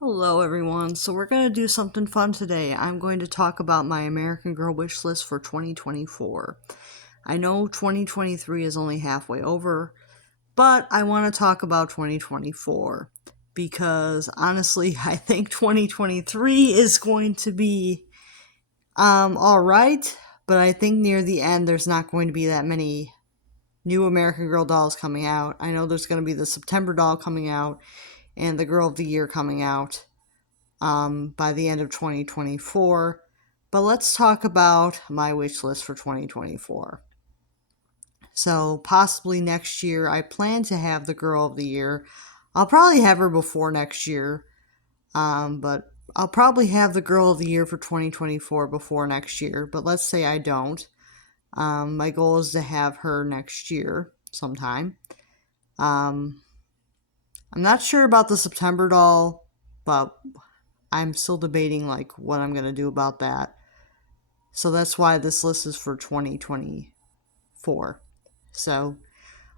Hello everyone, so we're going to do something fun today. I'm going to talk about my American Girl wish list for 2024. I know 2023 is only halfway over, but I want to talk about 2024 because honestly, I think 2023 is going to be alright, but I think near the end there's not going to be that many new American Girl dolls coming out. I know there's going to be the September doll coming out and the Girl of the Year coming out by the end of 2024. But let's talk about my wish list for 2024. So, possibly next year, I plan to have the Girl of the Year. I'll probably have her before next year, but I'll probably have the Girl of the Year for 2024 before next year. But let's say I don't. My goal is to have her next year sometime. Um, I'm not sure about the September doll, but I'm still debating like what I'm gonna do about that. So that's why this list is for 2024. So,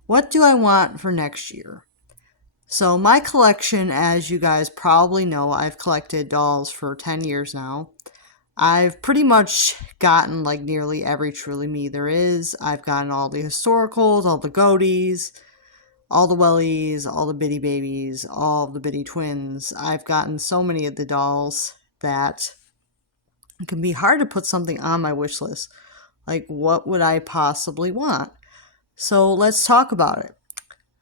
what do I want for next year? So, my collection, as you guys probably know, I've collected dolls for 10 years now. I've pretty much gotten like nearly every Truly Me there is. I've gotten all the historicals, all the goaties, all the wellies, all the bitty babies, all the bitty twins. I've gotten so many of the dolls that it can be hard to put something on my wish list. Like, what would I possibly want? So, let's talk about it.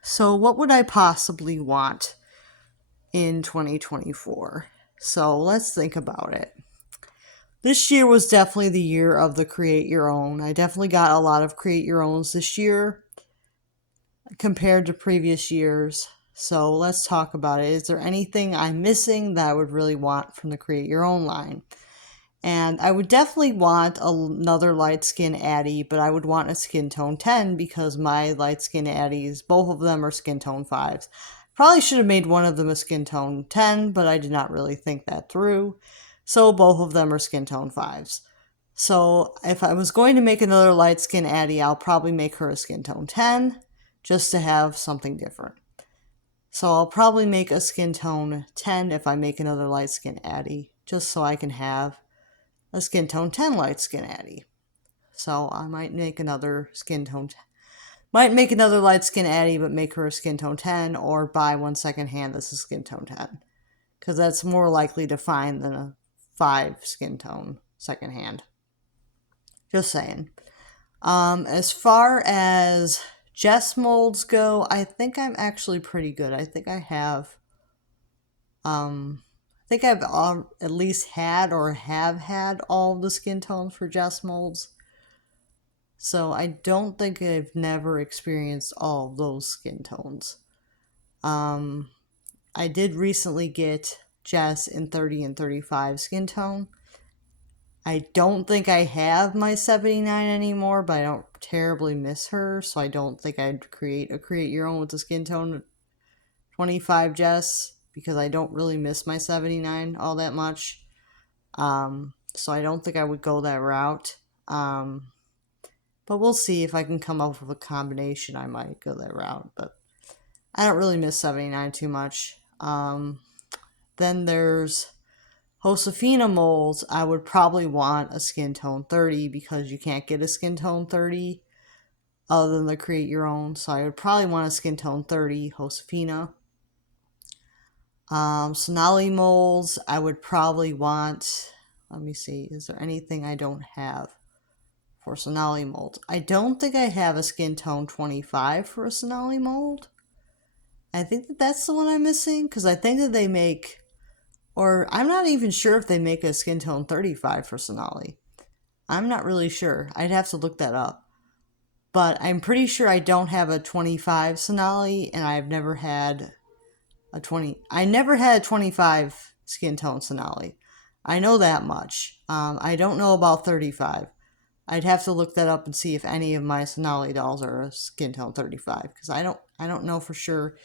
So, what would I possibly want in 2024? So, let's think about it. This year was definitely the year of the create your own. I definitely got a lot of create your owns this year compared to previous years. So, let's talk about it. Is there anything I'm missing that I would really want from the create your own line? And I would definitely want another light skin Addie, but I would want a skin tone 10 because my light skin Addies, both of them are skin tone 5s. Probably should have made one of them a skin tone 10, but I did not really think that through. So both of them are skin tone 5s. So if I was going to make another light skin Addie, I'll probably make her a skin tone 10 just to have something different. So I'll probably make a skin tone 10 if I make another light skin Addie, just so I can have a skin tone 10 light skin Addie. So I might make another might make another light skin Addie, but make her a skin tone 10, or buy one second hand that's a skin tone 10. Because that's more likely to find than a 5 skin tone second hand. Just saying. As far as Jess molds go, I think I'm actually pretty good. I think I have I think I've at least had or have had all the skin tones for Jess molds. So I don't think I've never experienced all of those skin tones. I did recently get Jess in 30 and 35 skin tone. I don't think I have my 79 anymore, but I don't terribly miss her, so I don't think I'd create your own with the skin tone 25 Jess because I don't really miss my 79 all that much. So I don't think I would go that route. But we'll see if I can come up with a combination. I might go that route, but I don't really miss 79 too much. Then there's Josefina molds. I would probably want a skin tone 30 because you can't get a skin tone 30 other than the create your own. So I would probably want a skin tone 30 Josefina. Sonali molds, I would probably want, let me see, is there anything I don't have for Sonali mold? I don't think I have a skin tone 25 for a Sonali mold. I think that's the one I'm missing, because I think that they make, or I'm not even sure if they make a skin tone 35 for Sonali. I'm not really sure. I'd have to look that up. But I'm pretty sure I don't have a 25 Sonali, and I've never had I never had a 25 skin tone Sonali. I know that much. I don't know about 35. I'd have to look that up and see if any of my Sonali dolls are a skin tone 35 because I don't know for sure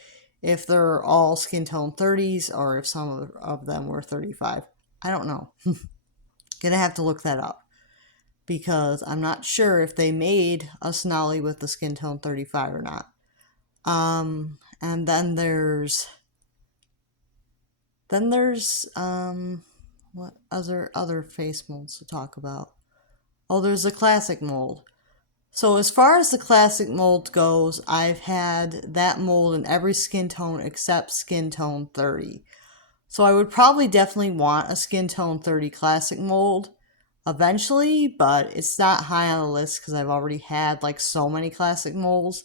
if they're all skin tone 30s or if some of them were 35. I don't know. Gonna have to look that up because I'm not sure if they made a Sonali with the skin tone 35 or not. And then there's Then there's what other face molds to talk about? Oh, there's a classic mold. So as far as the classic mold goes, I've had that mold in every skin tone except skin tone 30. So I would probably definitely want a skin tone 30 classic mold eventually, but it's not high on the list because I've already had like so many classic molds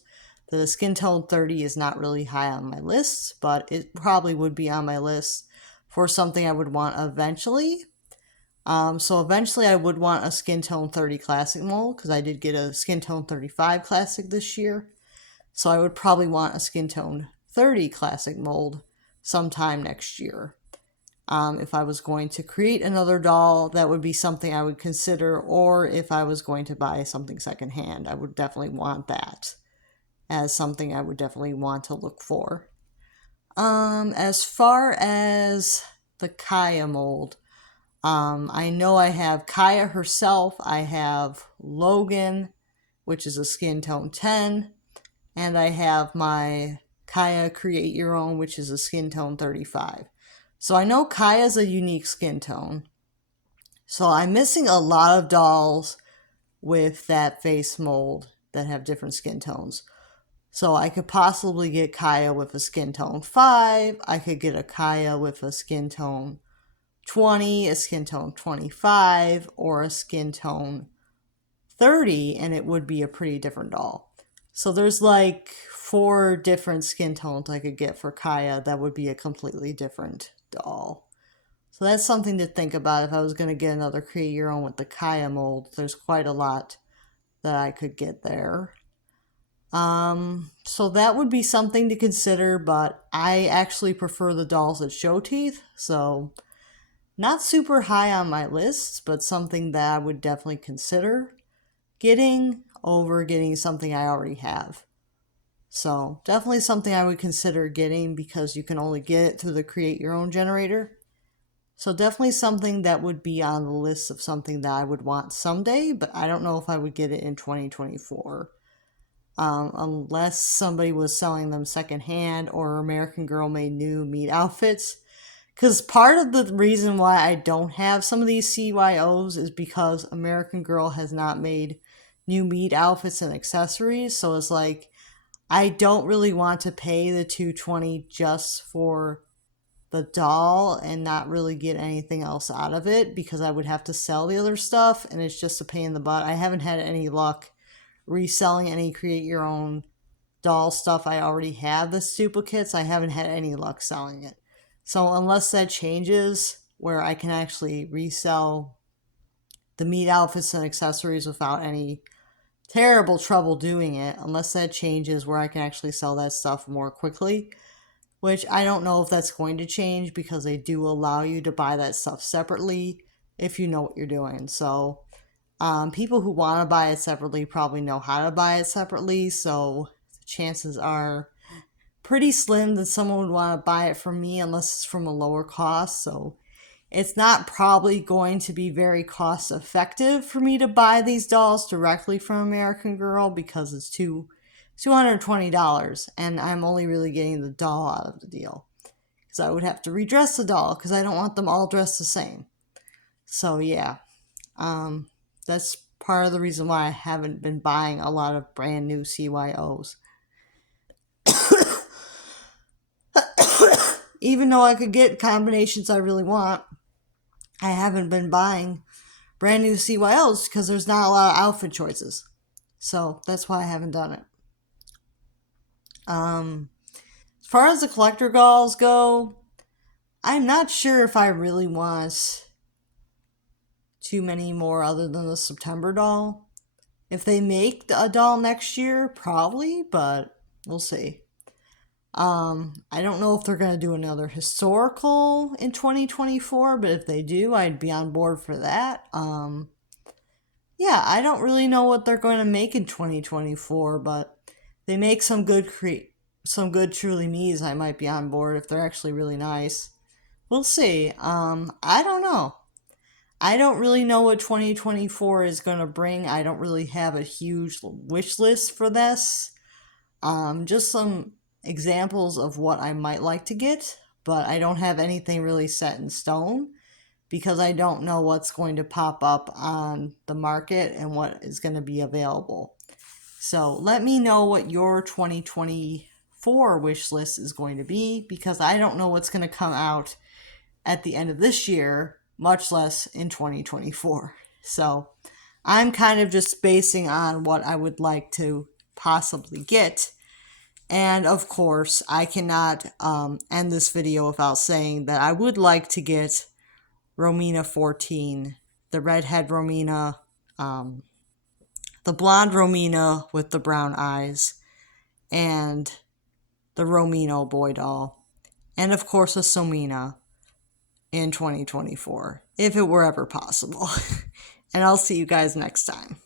that a skin tone 30 is not really high on my list, but it probably would be on my list for something I would want eventually. So eventually I would want a skin tone 30 classic mold because I did get a skin tone 35 classic this year. So I would probably want a skin tone 30 classic mold sometime next year. If I was going to create another doll, that would be something I would consider, or if I was going to buy something secondhand, I would definitely want that as something I would definitely want to look for. As far as the Kaya mold, I know I have Kaya herself, I have Logan, which is a skin tone 10, and I have my Kaya Create Your Own, which is a skin tone 35. So I know Kaya's a unique skin tone. So I'm missing a lot of dolls with that face mold that have different skin tones. So I could possibly get Kaya with a skin tone 5. I could get a Kaya with a skin tone 20, a skin tone 25, or a skin tone 30, and it would be a pretty different doll. So there's like 4 different skin tones I could get for Kaya that would be a completely different doll. So that's something to think about if I was going to get another Create Your Own with the Kaya mold. There's quite a lot that I could get there. So that would be something to consider, but I actually prefer the dolls that show teeth, so not super high on my list, but something that I would definitely consider getting over getting something I already have. So definitely something I would consider getting because you can only get it through the Create Your Own generator. So definitely something that would be on the list of something that I would want someday, but I don't know if I would get it in 2024. Unless somebody was selling them secondhand or American Girl made new meat outfits. Because part of the reason why I don't have some of these CYOs is because American Girl has not made new meat outfits and accessories. So it's like, I don't really want to pay the $220 just for the doll and not really get anything else out of it because I would have to sell the other stuff and it's just a pain in the butt. I haven't had any luck reselling any Create Your Own doll stuff I already have, the duplicates. I haven't had any luck selling it. So unless that changes where I can actually resell the meat outfits and accessories without any terrible trouble doing it, unless that changes where I can actually sell that stuff more quickly, which I don't know if that's going to change because they do allow you to buy that stuff separately if you know what you're doing. So people who want to buy it separately probably know how to buy it separately, so the chances are pretty slim that someone would want to buy it from me unless it's from a lower cost. So it's not probably going to be very cost effective for me to buy these dolls directly from American Girl because it's $220 and I'm only really getting the doll out of the deal. Because I would have to redress the doll because I don't want them all dressed the same. So yeah, that's part of the reason why I haven't been buying a lot of brand new CYOs. Even though I could get combinations I really want, I haven't been buying brand new CYOs because there's not a lot of outfit choices. So that's why I haven't done it. As far as the collector dolls go, I'm not sure if I really want too many more other than the September doll. If they make a doll next year, probably, but we'll see. I don't know if they're going to do another historical in 2024, but if they do, I'd be on board for that. Yeah, I don't really know what they're going to make in 2024, but they make some good truly me's, I might be on board if they're actually really nice. We'll see. I don't know. I don't really know what 2024 is going to bring. I don't really have a huge wish list for this. Just some examples of what I might like to get, but I don't have anything really set in stone because I don't know what's going to pop up on the market and what is going to be available. So let me know what your 2024 wish list is going to be, because I don't know what's going to come out at the end of this year, much less in 2024. So I'm kind of just basing on what I would like to possibly get. And of course, I cannot end this video without saying that I would like to get Romina 14, the redhead Romina, the blonde Romina with the brown eyes, and the Romino boy doll, and of course a Somina in 2024, if it were ever possible. And I'll see you guys next time.